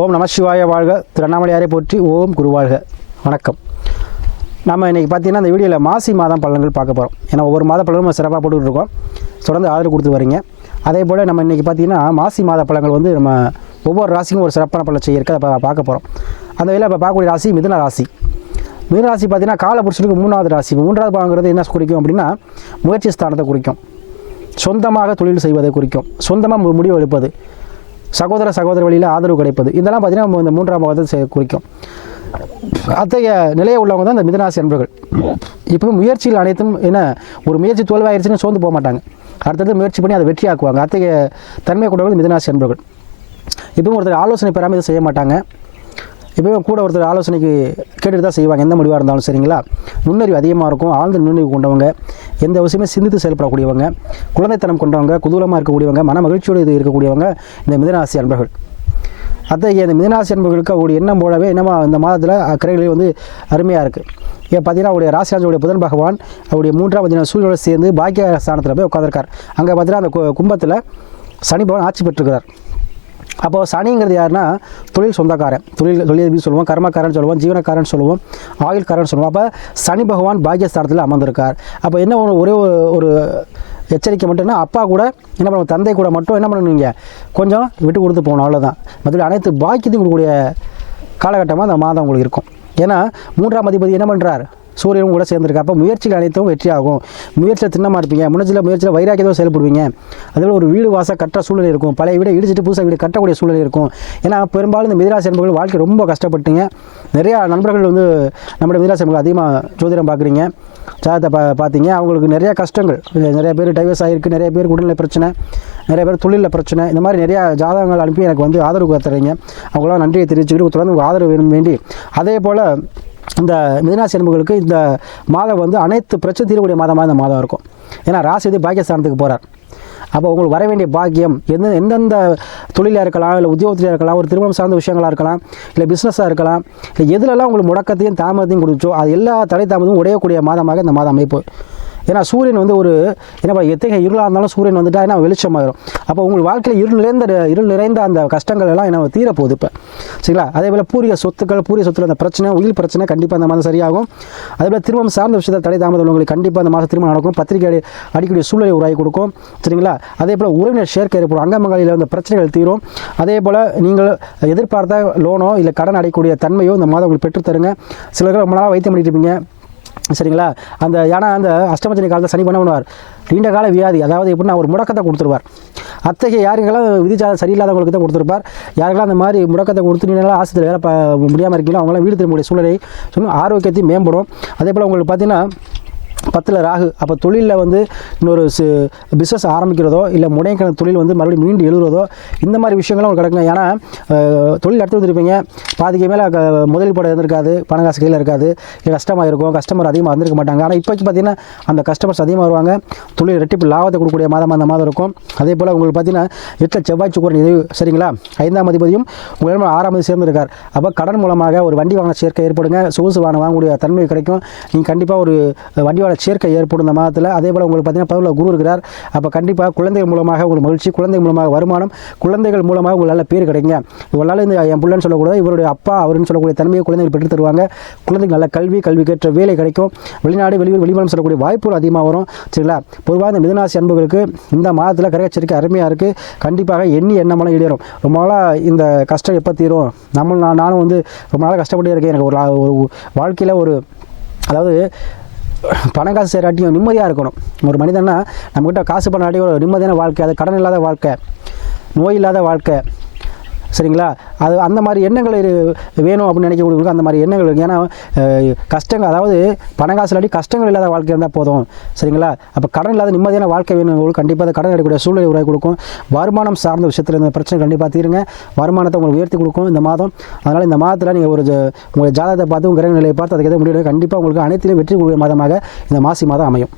ஓம் நம சிவாய வாழ்க. திருவண்ணாமலையாரை போற்றி ஓம் குருவாழ்க வணக்கம். நம்ம இன்றைக்கி பார்த்தீங்கன்னா இந்த வீடியோவில் மாசி மாதம் பலன்கள் பார்க்க போகிறோம் ஏன்னா ஒவ்வொரு மாத பலனும் நம்ம சிறப்பாக போட்டுக்கிட்டு இருக்கோம். தொடர்ந்து ஆதரவு கொடுத்து வரீங்க. அதே போல் நம்ம இன்றைக்கி பார்த்தீங்கன்னா மாசி மாத பழங்கள் வந்து நம்ம ஒவ்வொரு ராசிக்கும் ஒரு சிறப்பான பலன் செய்ய அதை பார்க்க போகிறோம் அந்த வகையில் இப்போ பார்க்கக்கூடிய ராசி மிதுன ராசி. மிதுன ராசி பார்த்தீங்கன்னா காலபுருஷனுக்கு மூணாவது ராசி. மூன்றாவது பாகங்கிறது என்ன குறிக்கும் அப்படின்னா முயற்சி ஸ்தானத்தை குறிக்கும். சொந்தமாக தொழில் செய்வதை குறிக்கும். சொந்தமாக முடிவு எடுப்பது. சகோதர சகோதர வழியில் ஆதரவு கிடைப்பது. இதெல்லாம் பார்த்தீங்கன்னா இந்த மூன்றாம் பாகத்தை குறிக்கும். அத்தகைய நிலையை உள்ளவங்க தான் இந்த மிதராசி அன்பர்கள். இப்போ முயற்சியில் அனைத்தும் என்ன ஒரு முயற்சி தோல்வாயிருச்சுன்னு சோர்ந்து போக மாட்டாங்க. அடுத்தது முயற்சி பண்ணி அதை வெற்றியாக்குவாங்க. அத்தகைய தன்மை கொண்டவர்கள் மிதனாசி அன்பர்கள். இப்போ ஒருத்தர் ஆலோசனை பெறாமல் இதை செய்ய மாட்டாங்க. இப்போவும் கூட ஒருத்தர் ஆலோசனைக்கு கேட்டுட்டு தான் செய்வாங்க எந்த முடிவாக இருந்தாலும் சரிங்களா? நுண்ணறிவு அதிகமாக இருக்கும் ஆழ்ந்த நுண்ணறிவு கொண்டவங்க எந்த விஷயமே சிந்தித்து செயல்படக்கூடியவங்க குழந்தைத்தனம் கொண்டவங்க குதூலமாக இருக்கக்கூடியவங்க மன மகிழ்ச்சியோடு இது இருக்கக்கூடியவங்க இந்த மிதனாசி அன்பர்கள். அத்தகைய இந்த மிதனாசி அன்பர்களுக்கு அவருடைய எண்ணம் போலவே என்னமா இந்த மாதத்தில் கிரைகளில் வந்து அருமையாக இருக்குது ஏன் பார்த்தீங்கன்னா அவருடைய ராசிராஜனுடைய புதன் பகவான் அவருடைய மூன்றாம் தின சூழ்நிலை சேர்ந்து பாக்கிய ஸ்தானத்தில் போய் உட்காந்துருக்கார் அங்கே பார்த்தீங்கன்னா அந்த கும்பத்தில் சனி பகவான் ஆட்சி பெற்றிருக்கிறார். அப்போது சனிங்கிறது யாருன்னா தொழில் சொந்தக்காரன். தொழில் தொழில் சொல்லுவோம்? கர்மக்காரன் சொல்லுவோம் ஜீவனக்காரன் சொல்லுவோம் ஆயுள்காரன் சொல்லுவோம். அப்போ சனி பகவான் பாக்கியஸ்தானத்தில் அமர்ந்திருக்கார். அப்போ என்ன ஒரு ஒரே ஒரு- ஒரு எச்சரிக்கை மட்டும்னா அப்பா கூட என்ன பண்ணுவோம் தந்தை கூட மட்டும் என்ன பண்ணுவீங்க கொஞ்சம் விட்டு கொடுத்து போகணும் அவ்வளோதான் மற்றபடி அனைத்து பாக்கியத்தையும் கொடுக்கக்கூடிய காலகட்டமாக அந்த மாதம் உங்களுக்கு இருக்கும். ஏன்னா மூன்றாம் அதிபதி என்ன பண்ணுறார் சூரியனும் கூட சேர்ந்துருக்கு அப்போ முயற்சிகள் அனைத்தும் வெற்றியாகும். முயற்சியில் திண்ணமாக இருப்பீங்க. முன்னச்சில் முயற்சியில் வைராக்கியத்தோடு செயல்படுவீங்க. அதேபோல் ஒரு வீடு வாச கட்டுற சூழ்நிலை இருக்கும். பழைய வீடை இடிச்சிட்டு புதுசாக வீடு கட்டக்கூடிய சூழ்நிலை இருக்கும். ஏன்னா பெரும்பாலும் இந்த மிதிராசி அன்பர்கள் வாழ்க்கை ரொம்ப கஷ்டப்பட்டுங்க. நிறையா நண்பர்கள் வந்து நம்முடைய மிதிராசி அன்பர்கள் அதிகமாக ஜோதிடம் பார்க்குறீங்க. ஜாதகத்தை பா பார்த்தீங்க. அவங்களுக்கு நிறைய கஷ்டங்கள். நிறைய பேர் டைவர்ஸ் ஆகிருக்கு நிறைய பேர் உடல்நிலை பிரச்சனை. நிறைய பேர் தொழிலில் பிரச்சனை. இந்த மாதிரி நிறையா ஜாதகங்கள் அனுப்பி எனக்கு வந்து ஆதரவு தர்றீங்க. அவங்களாம் நன்றியை தெரிவிச்சுக்கிட்டு தொடர்ந்து உங்கள் ஆதரவு வேணும் வேண்டி. அதே போல் இந்த மிதனாசி அன்புகளுக்கு இந்த மாதம் வந்து அனைத்து பிரச்சனை தீரக்கூடிய மாதமாக இந்த மாதம் இருக்கும். ஏன்னா ராசி பாக்கியஸ்தானத்துக்கு போகிறார் அப்போ உங்களுக்கு வர வேண்டிய பாக்கியம் எந்த எந்தெந்த தொழிலாக இருக்கலாம் இல்லை உத்தியோகத்திலாக இருக்கலாம் ஒரு திருமணம் சார்ந்த விஷயங்களாக இருக்கலாம் இல்லை பிஸ்னஸாக இருக்கலாம் இல்லை எதுலெல்லாம் உங்களுக்கு முடக்கத்தையும் தாமதத்தையும் கொடுத்தோ அது எல்லா தடை தாமதமும் உடையக்கூடிய மாதமாக இந்த மாதம் அமைப்பு. ஏன்னா சூரியன் வந்து ஒரு என்ன எத்தகைய இருளாக இருந்தாலும் சூரியன் வந்துட்டா என்ன வெளிச்சமாயிரும். அப்போ உங்கள் வாழ்க்கையில் இருள் நிறைந்த இருள் நிறைந்த அந்த கஷ்டங்கள் எல்லாம் என்ன தீரப்போகுது இப்போ. சரிங்களா? அதே போல் பூரிய சொத்துக்கள் பூரிய சொத்துல அந்த பிரச்சனை உயிர் பிரச்சனை கண்டிப்பாக அந்த மாதம் சரியாகும். அதே போல் திருமணம் சார்ந்த விஷயத்தில் தடை தாமதம் உள்ளவங்களுக்கு கண்டிப்பாக அந்த மாதம் திருமணம் நடக்கும். பத்திரிகை அடி- அடிக்கடி சூழ்நிலை உருவாகி கொடுக்கும். சரிங்களா? அதே போல் உறவினர் சேர்க்கை ஏற்படும். அங்கமங்களில் அந்த பிரச்சனைகள் தீரும். அதே போல் நீங்கள் எதிர்பார்த்த லோனோ இல்லை கடன் அடையக்கூடிய தன்மையோ இந்த மாதம் உங்களுக்கு பெற்றுத்தருங்க. சிலர்கள் ரொம்ப நாளாக வைத்தியம் பண்ணிட்டு இருப்பீங்க. சரிங்களா? அந்த ஏன்னா அந்த அஷ்டமச்சனி காலத்தில் சனி பண்ண பண்ணுவார். நீண்ட கால வியாதி அதாவது எப்படின்னா ஒரு முடக்கத்தை கொடுத்துருவார். அத்தகைய யாருக்கெல்லாம் விதிச்சாத சரியில்லாதவங்களுக்கு தான் கொடுத்துருப்பார். யாருக்கெல்லாம் அந்த மாதிரி முடக்கத்தை கொடுத்து நீங்களாம் ஆசிரியர் வேலை ப முடியாமல் இருக்கீங்களோ அவங்களாம் வீடு திரும்பக்கூடிய சூழ்நிலை சொல்லி ஆரோக்கியத்தையும் மேம்படும். அதே போல் உங்களுக்கு பார்த்தீங்கன்னா பத்தில் ராகு அப்போ தொழிலில் வந்து இன்னொரு பிஸ்னஸ் ஆரம்பிக்கிறதோ இல்லை முனைக்கான தொழில் வந்து மறுபடியும் மீண்டு எழுதுறதோ இந்த மாதிரி விஷயங்களும் கிடக்குங்க ஏன்னா தொழில் எடுத்து வந்துருப்பீங்க. பாதிக்கு மேலே முதலீடு படம் இருந்திருக்காது பணம் காசு கையில் இருக்காது இல்லை கஷ்டமாக இருக்கும் கஸ்டமர் அதிகமாக வந்திருக்க மாட்டாங்க. ஆனால் இப்போக்கி பார்த்தீங்கன்னா அந்த கஸ்டமர்ஸ் அதிகமாக வருவாங்க. தொழில் ரெட்டிப்பு லாபத்தை கொடுக்கக்கூடிய மாதம் அந்த மாதம் இருக்கும். அதே போல் உங்களுக்கு பார்த்தீங்கன்னா எட்டில் செவ்வாய் சுக்கரன் சரிங்களா? ஐந்தாம் அதிபதியும் உங்களிடம் ஆறாம் தேதி சேர்ந்திருக்கார். அப்போ கடன் மூலமாக ஒரு வண்டி வாங்கின சேர்க்கை ஏற்படுங்க. சொகுசு வாகனம் வாங்கக்கூடிய தன்மை கிடைக்கும். நீங்கள் கண்டிப்பாக ஒரு வண்டி சேர்க்கை ஏற்படும் இந்த மாதத்தில். அதே போல் உங்களுக்கு பார்த்தீங்கன்னா பதிவில் குரு இருக்கிறார். அப்போ கண்டிப்பாக குழந்தைகள் மூலமாக உங்களுக்கு மகிழ்ச்சி குழந்தை மூலமாக வருமானம் குழந்தைகள் மூலமாக உங்களால் பேர் கிடைங்க இவளால் இந்த என் பிள்ளைன்னு சொல்லக்கூடாது இவருடைய அப்பா அவருன்னு சொல்லக்கூடிய தன்மையை குழந்தைகள் பெற்று தருவாங்க. குழந்தைகள் நல்ல கல்வி கல்விக்கேற்ற வேலை கிடைக்கும். வெளிநாடு வெளியூர் வெளிமானம் சொல்லக்கூடிய வாய்ப்புகள் அதிகமாக வரும். சரிங்களா? பொதுவாக இந்த மிதனாசி அன்புகளுக்கு இந்த மாதத்தில் கிரகச்சரிக்கை அருமையாக இருக்குது கண்டிப்பாக எண்ணி எண்ணமெல்லாம் ஈடேறும். ரொம்ப நாளாக இந்த கஷ்டம் எப்போ தீரும்? நம்ம நான் நானும் வந்து ரொம்ப நாளாக கஷ்டப்பட்டே இருக்கேன். எனக்கு ஒரு வாழ்க்கையில் ஒரு அதாவது பணம் காசு சேராட்டியும் நிம்மதியாக இருக்கணும். ஒரு மனிதன்னா நம்மக்கிட்ட காசு பண்ணாட்டியும் ஒரு நிம்மதியான வாழ்க்கை அது கடன் இல்லாத வாழ்க்கை நோய் இல்லாத வாழ்க்கை சரிங்களா? அது அந்த மாதிரி எண்ணங்கள் வேணும் அப்படின்னு நினைக்கக்கூடியவங்களுக்கு அந்த மாதிரி எண்ணங்கள் இருக்குது ஏன்னா கஷ்டங்கள் அதாவது பணம் காசு இல்லாட்டி கஷ்டங்கள் இல்லாத வாழ்க்கை இருந்தால் போதும். சரிங்களா? அப்போ கடன் இல்லாத நிம்மதியான வாழ்க்கை வேணுங்களுக்கு கண்டிப்பாக அந்த கடன் எடுக்கக்கூடிய சூழ்நிலை உருவாக்கி கொடுக்கும். வருமானம் சார்ந்த விஷயத்தில் இந்த பிரச்சனை கண்டிப்பாக தீருங்க. வருமானத்தை உங்களுக்கு உயர்த்தி கொடுக்கும் இந்த மாதம். அதனால் இந்த மாதத்தில் நீங்கள் ஒரு ஜ- உங்களுடைய ஜாதகத்தை பார்த்து உங்கள் கிரக நிலையை பார்த்து அதுக்கு எதாவது முடிவு கண்டிப்பாக உங்களுக்கு அனைத்திலும் வெற்றி கொடுக்கிற மாதமாக இந்த மாசி மாதம் அமையும்.